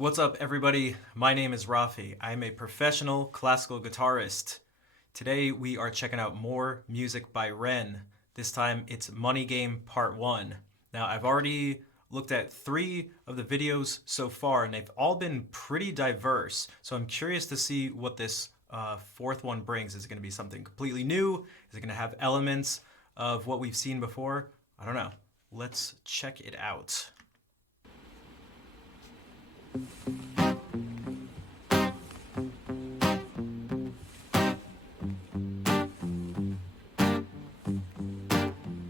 What's up, everybody? My name is Rafi. I'm a professional classical guitarist. Today we are checking out more music by REN. This time it's Money Game Part 1. Now I've already looked at 3 of the videos so far and they've all been pretty diverse. So I'm curious to see what this fourth one brings. Is it going to be something completely new? Is it going to have elements of what we've seen before? I don't know. Let's check it out.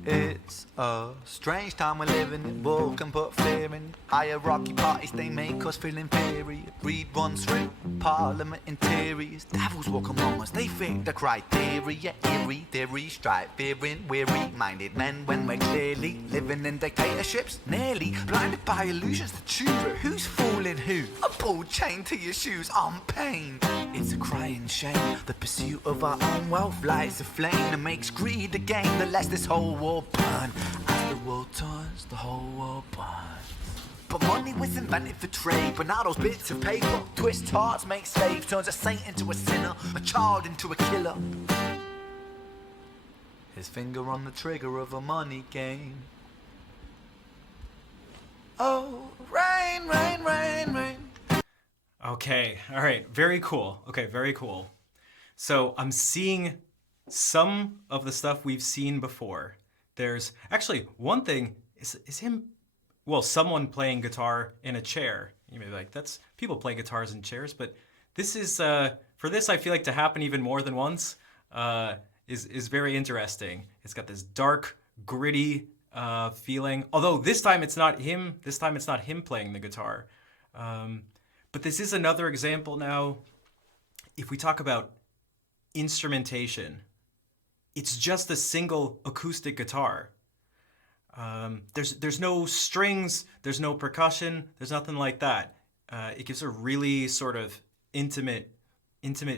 It's a strange time we're living in. War can put fear in. Hierarchy parties, they make us feel inferior. Greed runs through parliament interiors. Devils walk among us, they fit the criteria. Eerie theory, strife, fearing, weary-minded men when we're clearly living in dictatorships. Nearly blinded by illusions to choose who's fooling who. A ball chained to your shoes on pain. It's a crying shame. The pursuit of our own wealth lights a flame that makes greed a game that lets this whole world burn. As the world turns, the whole world burns. But money was invented for trade. But now those bits of paper twist hearts, make slaves, turns a saint into a sinner, a child into a killer. His finger on the trigger of a money game. Oh, rain, rain, rain, rain. Okay, all right, very cool. Okay, very cool. So I'm seeing some of the stuff we've seen before. There's actually one thing is him, well, someone playing guitar in a chair. You may be like, that's, people play guitars in chairs, but this is, for this I feel like to happen even more than once, is very interesting. It's got this dark, gritty feeling. Although this time it's not him playing the guitar. But this is another example now. If we talk about instrumentation, it's just a single acoustic guitar. There's no strings, there's no percussion, there's nothing like that. It gives a really sort of intimate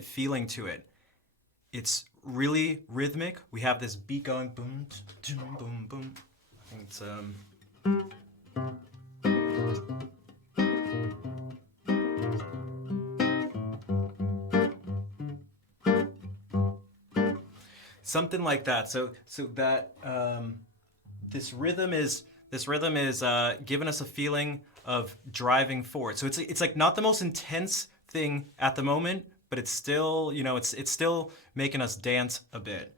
feeling to it. It's really rhythmic. We have this beat going boom, boom, boom, boom. I think it's something like that. So that this rhythm is giving us a feeling of driving forward. So it's like not the most intense thing at the moment, but it's still, you know, it's still making us dance a bit.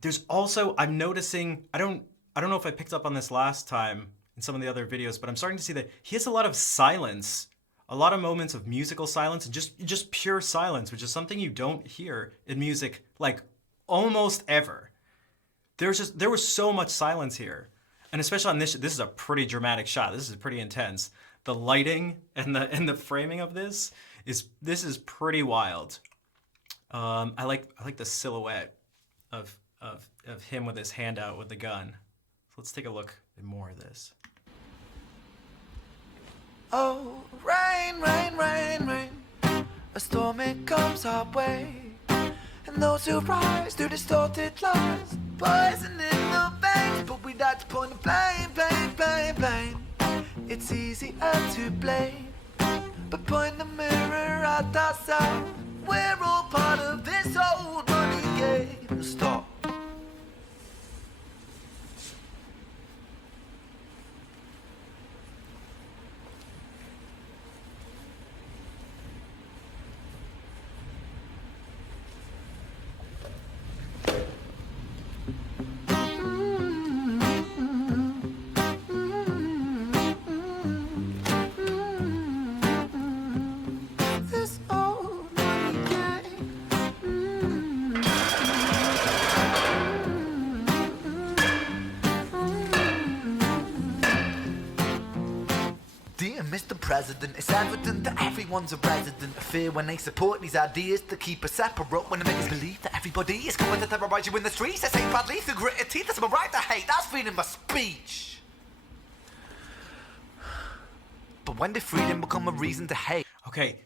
There's also, I'm noticing, I don't know if I picked up on this last time in some of the other videos, but I'm starting to see that he has a lot of silence, a lot of moments of musical silence and just pure silence, which is something you don't hear in music like almost ever. There was so much silence here. And especially on this is a pretty dramatic shot. This is pretty intense. The lighting and the framing of this is pretty wild. I like the silhouette of him with his hand out with the gun. So let's take a look at more of this. Oh, rain, rain, rain, rain. A storm it comes our way. And those who rise through distorted lies, poison in the veins, but we like to point the blame. It's easier to blame, but point the mirror at ourselves. We're all part of this old money game. Stop. Mr. President, it's evident that everyone's a resident of fear when they support these ideas to keep us separate. When they make us believe that everybody is going to terrorize you in the streets. They say badly through gritted teeth. That's my right to hate. That's freedom of speech. But when did freedom become a reason to hate? Okay,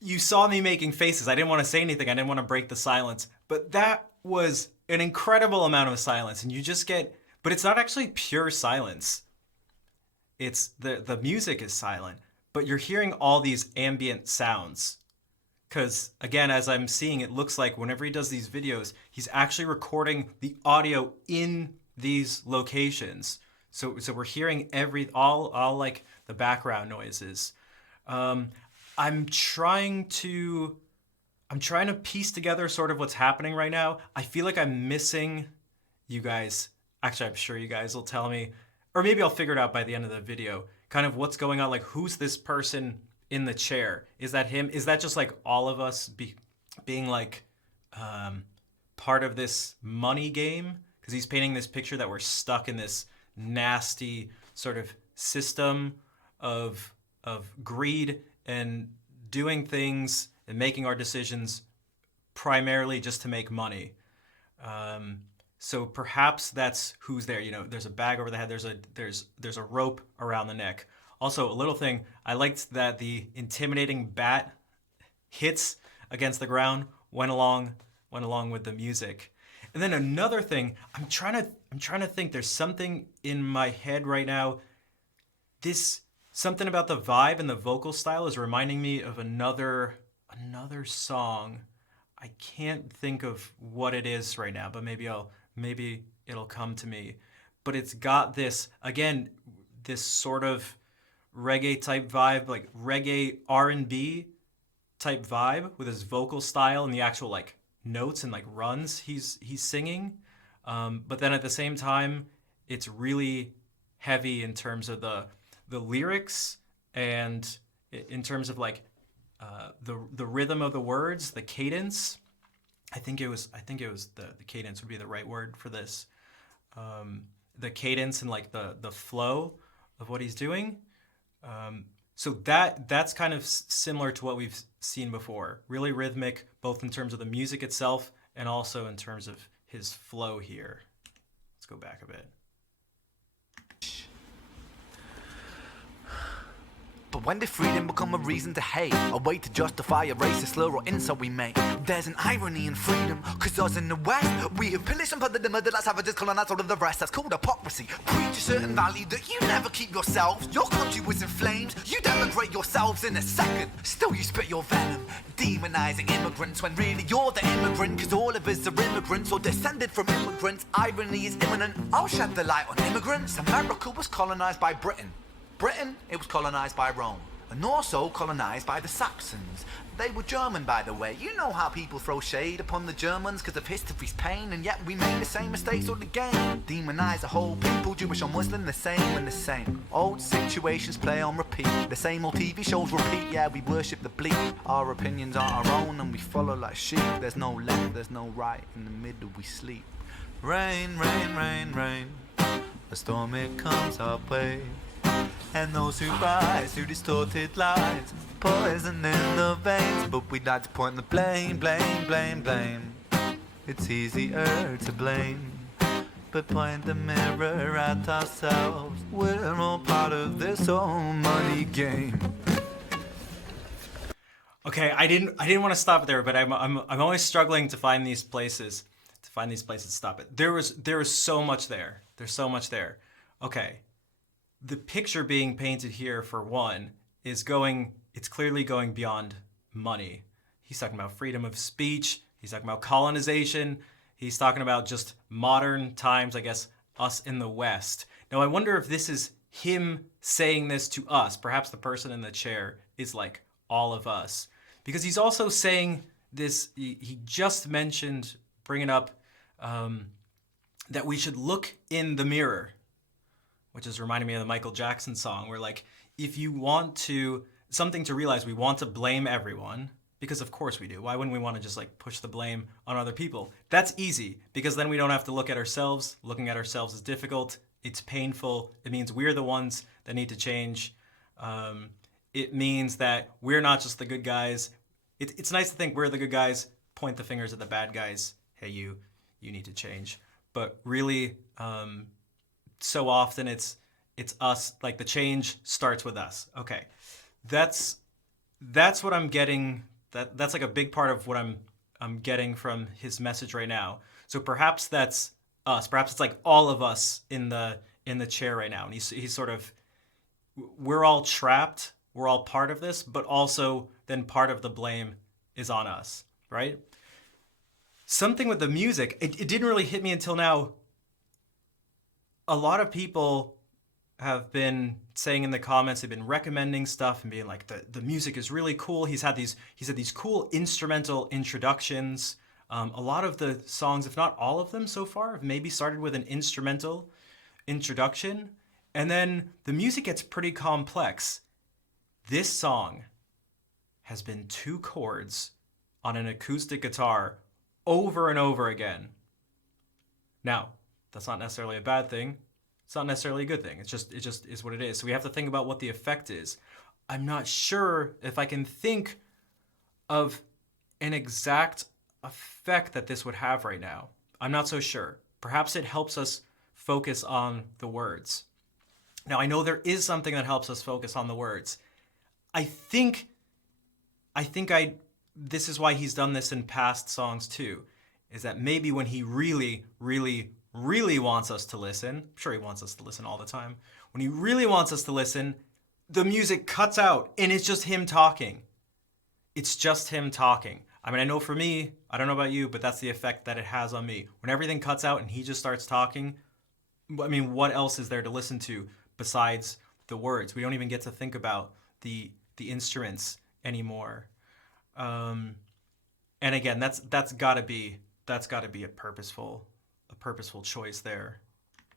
you saw me making faces. I didn't want to say anything. I didn't want to break the silence. But that was an incredible amount of silence. And you just get, but it's not actually pure silence. It's the music is silent, but you're hearing all these ambient sounds. Because again, as I'm seeing, it looks like whenever he does these videos, he's actually recording the audio in these locations. So we're hearing all like the background noises. I'm trying to piece together sort of what's happening right now. I feel like I'm missing you guys. Actually, I'm sure you guys will tell me, or maybe I'll figure it out by the end of the video, kind of what's going on. Like, who's this person in the chair? Is that him? Is that just like all of us being like part of this money game? Because he's painting this picture that we're stuck in this nasty sort of system of greed and doing things and making our decisions primarily just to make money. So perhaps that's who's there. You know, there's a bag over the head. There's a rope around the neck. Also, a little thing, I liked that the intimidating bat hits against the ground went along with the music. And then another thing, I'm trying to think. There's something in my head right now. Something about the vibe and the vocal style is reminding me of another song. I can't think of what it is right now, but maybe it'll come to me. But it's got this sort of reggae type vibe, like reggae R&B type vibe with his vocal style and the actual like notes and like runs he's singing. But then at the same time, it's really heavy in terms of the lyrics and in terms of like the rhythm of the words, the cadence. I think it was the cadence would be the right word for this. The cadence and like the flow of what he's doing. So that's kind of similar to what we've seen before. Really rhythmic, both in terms of the music itself and also in terms of his flow here. Let's go back a bit. But when did freedom become a reason to hate? A way to justify a racist slur or insult we make? There's an irony in freedom, cause us in the West, we have pillaged and plundered the murder like savages, colonized all of the rest. That's called hypocrisy. Preach a certain value that you never keep yourselves. Your country was in flames, you denigrate yourselves in a second. Still you spit your venom, demonizing immigrants when really you're the immigrant, cause all of us are immigrants or descended from immigrants. Irony is imminent, I'll shed the light on immigrants. America was colonized by Britain. Britain, it was colonized by Rome, and also colonized by the Saxons. They were German, by the way. You know how people throw shade upon the Germans because of history's pain, and yet we make the same mistakes all again. Demonize a whole people, Jewish or Muslim, the same and the same. Old situations play on repeat, the same old TV shows repeat. Yeah, we worship the bleak. Our opinions aren't our own, and we follow like sheep. There's no left, there's no right. In the middle we sleep. Rain, rain, rain, rain. A storm it comes our way. And those who rise through distorted lies, poison in the veins. But we'd like to point the blame, blame, blame, blame. It's easier to blame, but point the mirror at ourselves. We're all part of this whole money game. Okay, I didn't want to stop there, but I'm always struggling to find these places to stop it. There was so much there. There's so much there. Okay. The picture being painted here, for one, it's clearly going beyond money. He's talking about freedom of speech. He's talking about colonization. He's talking about just modern times, I guess, us in the West. Now, I wonder if this is him saying this to us. Perhaps the person in the chair is like all of us. Because he's also saying this, he just mentioned, bringing up that we should look in the mirror, which is reminding me of the Michael Jackson song, where like, if you want something to realize, we want to blame everyone, because of course we do. Why wouldn't we want to just like push the blame on other people? That's easy, because then we don't have to look at ourselves. Looking at ourselves is difficult. It's painful. It means we're the ones that need to change. It means that we're not just the good guys. It's nice to think we're the good guys, point the fingers at the bad guys. Hey, you need to change. But really, so often it's us, like the change starts with us. Okay, that's what I'm getting. That's like a big part of what I'm getting from his message right now. So perhaps that's us. Perhaps it's like all of us in the chair right now, and he's sort of, we're all trapped we're all part of this, but also then part of the blame is on us, right? Something with the music, it didn't really hit me until now. A lot of people have been saying in the comments, they've been recommending stuff and being like, the music is really cool. He's had these cool instrumental introductions. A lot of the songs, if not all of them so far, have maybe started with an instrumental introduction, and then the music gets pretty complex. This song has been 2 chords on an acoustic guitar over and over again. Now, that's not necessarily a bad thing. It's not necessarily a good thing. It just is what it is. So we have to think about what the effect is. I'm not sure if I can think of an exact effect that this would have right now. I'm not so sure. Perhaps it helps us focus on the words. Now, I know there is something that helps us focus on the words. I think this is why he's done this in past songs too, is that maybe when he really, really, really wants us to listen, I'm sure he wants us to listen all the time, when he really wants us to listen, the music cuts out and it's just him talking. It's just him talking. I mean, I know for me, I don't know about you, but that's the effect that it has on me. When everything cuts out and he just starts talking, I mean, what else is there to listen to besides the words? We don't even get to think about the instruments anymore. And again, that's gotta be a purposeful choice there.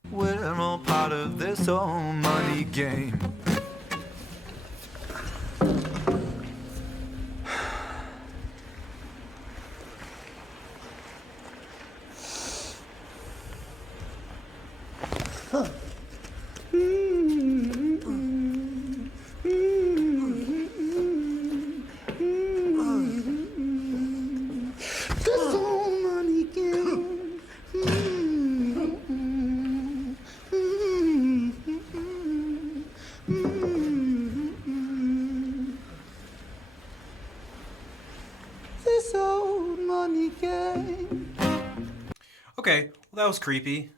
We're all part of this whole money game. Okay, well that was creepy.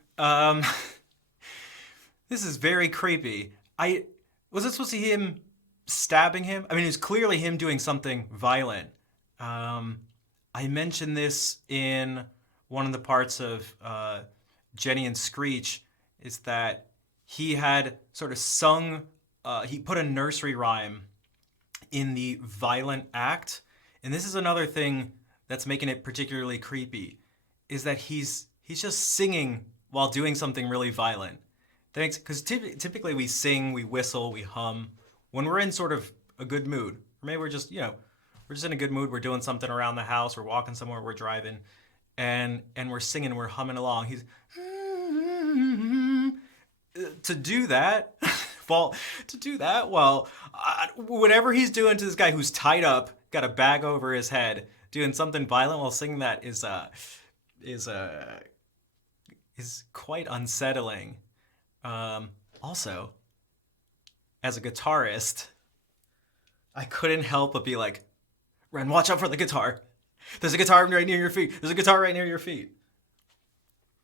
This is very creepy. Was it supposed to be him stabbing him? I mean, it was clearly him doing something violent. I mentioned this in one of the parts of Jenny and Screech, is that he had sort of sung, he put a nursery rhyme in the violent act. And this is another thing that's making it particularly creepy, is that he's just singing while doing something really violent. Because typically we sing, we whistle, we hum when we're in sort of a good mood. Or maybe we're just, we're just in a good mood. We're doing something around the house. We're walking somewhere. We're driving, and we're singing. We're humming along. He's to do that. Well, whatever he's doing to this guy who's tied up, got a bag over his head, doing something violent while singing that is quite unsettling. Also, as a guitarist, I couldn't help but be like, Ren, watch out for the guitar. There's a guitar right near your feet. There's a guitar right near your feet.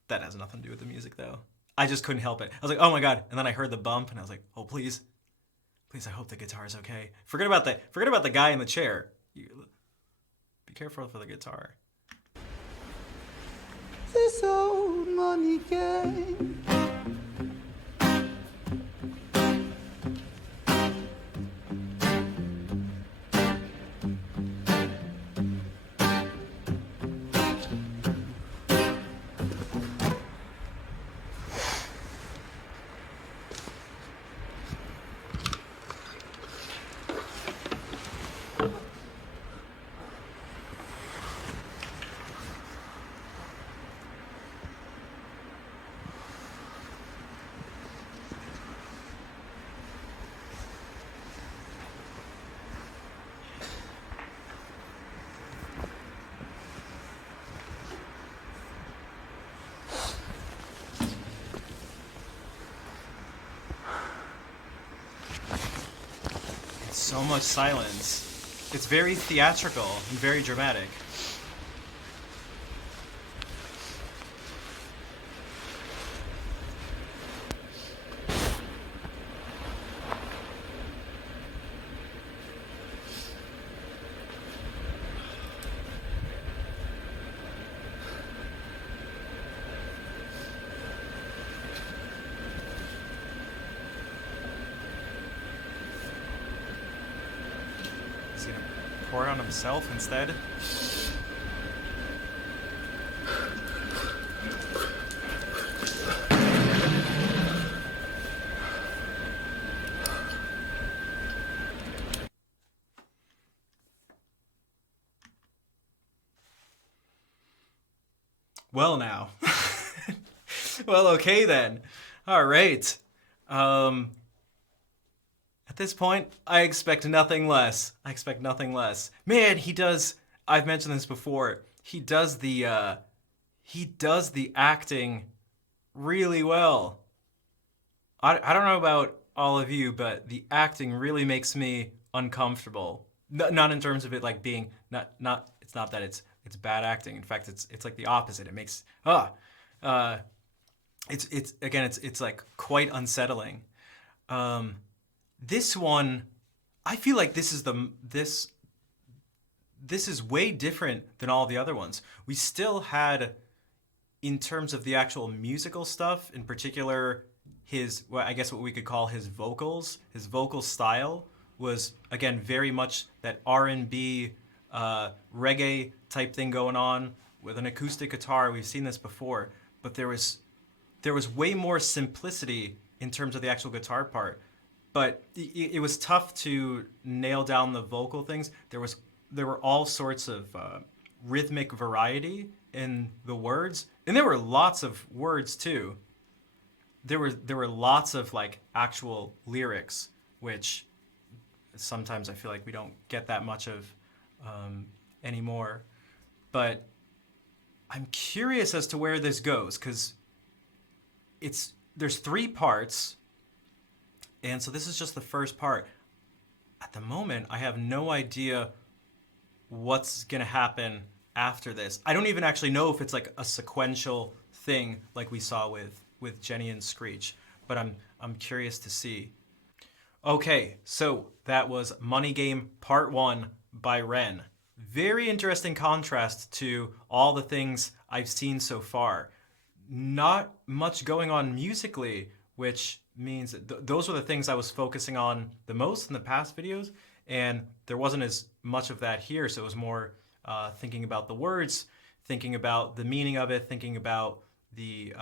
That has nothing to do with the music, though. I just couldn't help it. I was like, oh my God. And then I heard the bump and I was like, oh, please, I hope the guitar is okay. Forget about the guy in the chair. Be careful for the guitar. This old money game. So much silence. It's very theatrical and very dramatic. pour it on himself instead. Well now. Well, okay then. All right. At this point, I expect nothing less. I expect nothing less. Man, he does. I've mentioned this before. He does the acting really well. I don't know about all of you, but the acting really makes me uncomfortable. Not in terms of it like being not. It's not that it's bad acting. In fact, it's like the opposite. It makes it's like quite unsettling. This one, I feel like this is way different than all the other ones. We still had, in terms of the actual musical stuff, in particular, I guess what we could call his vocals. His vocal style was, again, very much that R&B, reggae type thing going on with an acoustic guitar. We've seen this before, but there was way more simplicity in terms of the actual guitar part. But it was tough to nail down the vocal things. There were all sorts of rhythmic variety in the words, and there were lots of words too. There were lots of like actual lyrics, which sometimes I feel like we don't get that much of anymore. But I'm curious as to where this goes, because there's 3 parts. And so this is just the first part. At the moment, I have no idea what's gonna happen after this. I don't even actually know if it's like a sequential thing like we saw with Jenny and Screech, but I'm curious to see. Okay, so that was Money Game Part 1 by REN. Very interesting contrast to all the things I've seen so far. Not much going on musically, which means that those were the things I was focusing on the most in the past videos, and there wasn't as much of that here, so it was more thinking about the words, thinking about the meaning of it, thinking about the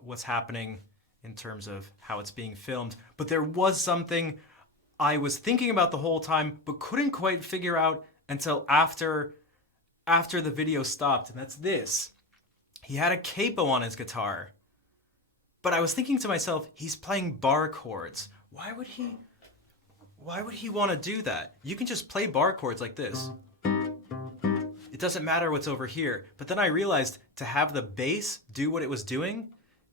what's happening in terms of how it's being filmed. But there was something I was thinking about the whole time, but couldn't quite figure out until after the video stopped, and that's this. He had a capo on his guitar. But I was thinking to myself, he's playing bar chords. Why would he want to do that? You can just play bar chords like this. It doesn't matter what's over here. But then I realized to have the bass do what it was doing,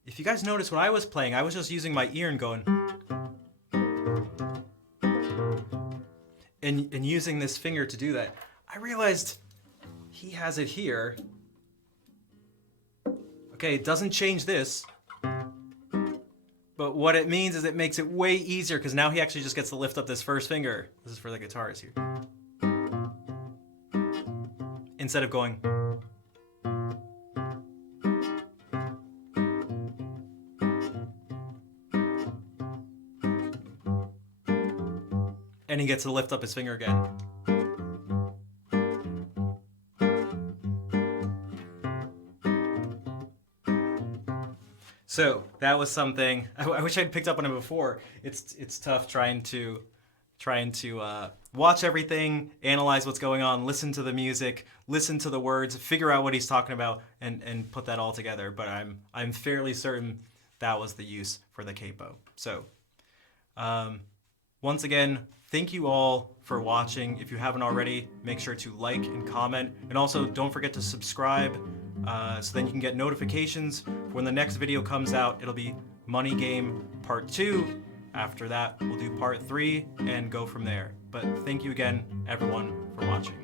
if you guys notice when I was playing, I was just using my ear and going, and using this finger to do that. I realized he has it here. Okay, it doesn't change this. But what it means is it makes it way easier, because now he actually just gets to lift up this first finger. This is for the guitars here. Instead of going. And he gets to lift up his finger again. So that was something I wish I'd picked up on it before. It's tough trying to watch everything, analyze what's going on, listen to the music, listen to the words, figure out what he's talking about, and put that all together. But I'm fairly certain that was the use for the capo. So once again, thank you all for watching. If you haven't already, make sure to like and comment, and also don't forget to subscribe. So then you can get notifications for when the next video comes out. It'll be Money Game Part 2. After that, we'll do Part 3 and go from there. But thank you again, everyone, for watching.